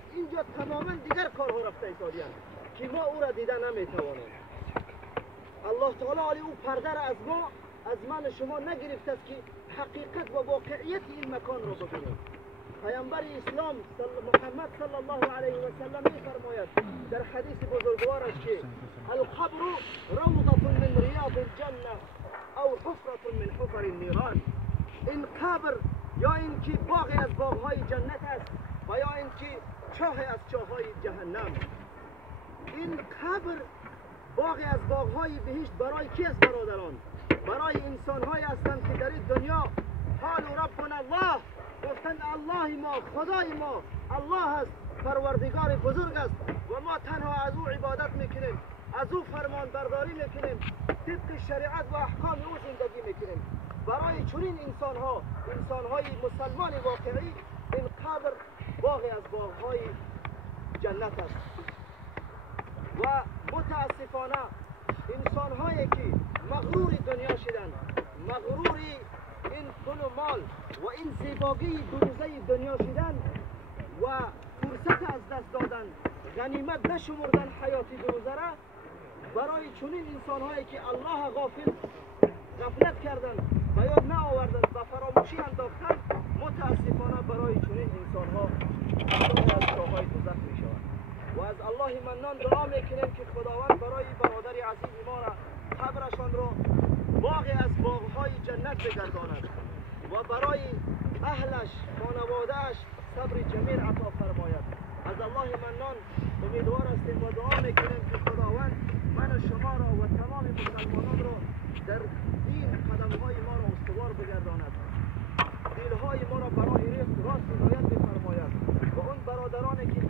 است اینجا تماما دیگر کارها رفته ایتالیان که ما او را دیده نمیتوانیم. الله تعالی علی او پرده را از ما از من شما نگرفته است که حقیقت و واقعیت این مکان را ببینیم. پیامبر اسلام محمد صلی الله علیه و سلم می‌فرماید در حدیث بزرگوارش که القبر روضة من ریاض الجنه او حفرة من حفر النیران. این قبر یا اینکه باغی از باغ‌های جنت است و یا اینکه چاهی از چاه‌های جهنم. این قبر باغی از باغ‌های بهشت برای کی است برادران؟ برای انسان‌هایی هستند که در این دنیا قالوا ربنا الله، گفتند الله ما، خدای ما الله است، پروردگار بزرگ است و ما تنها از او عبادت میکنیم، از او فرمان برداری میکنیم، طبق شریعت و احکام او زندگی میکنیم. برای چنین انسان‌های مسلمان واقعی این قبر باغی از باغ‌های جنت است. و متاسفانه انسان‌هایی که مغرور دنیا شدند، مغرور این پول و مال و این زیبایی دوروزه دنیا شدند و فرصت از دست دادن، غنیمت نشمردن حیات دوروزه را، برای چنین انسان‌هایی که الله غفلت کردند و یاد نآوردند و فراموشی انداختند، متاسفانه برای چنین انسان‌ها از چاه‌های دوزخ می‌شود. و از الله منان دعا میکنیم که خداوند برای برادر عزیز ما را قبرشان را باغی از باغ‌های جنت بگرداند و برای اهلش خانواده‌اش صبر جمیل عطا فرماید. از الله منان امیدوار هستیم و دعا میکنیم که خداوند من و شما را و تمام مسلمانان را در این قدم‌های ما را استوار بگرداند، دلهای ما را برای راست هدایت بفرماید و اون برادرانی که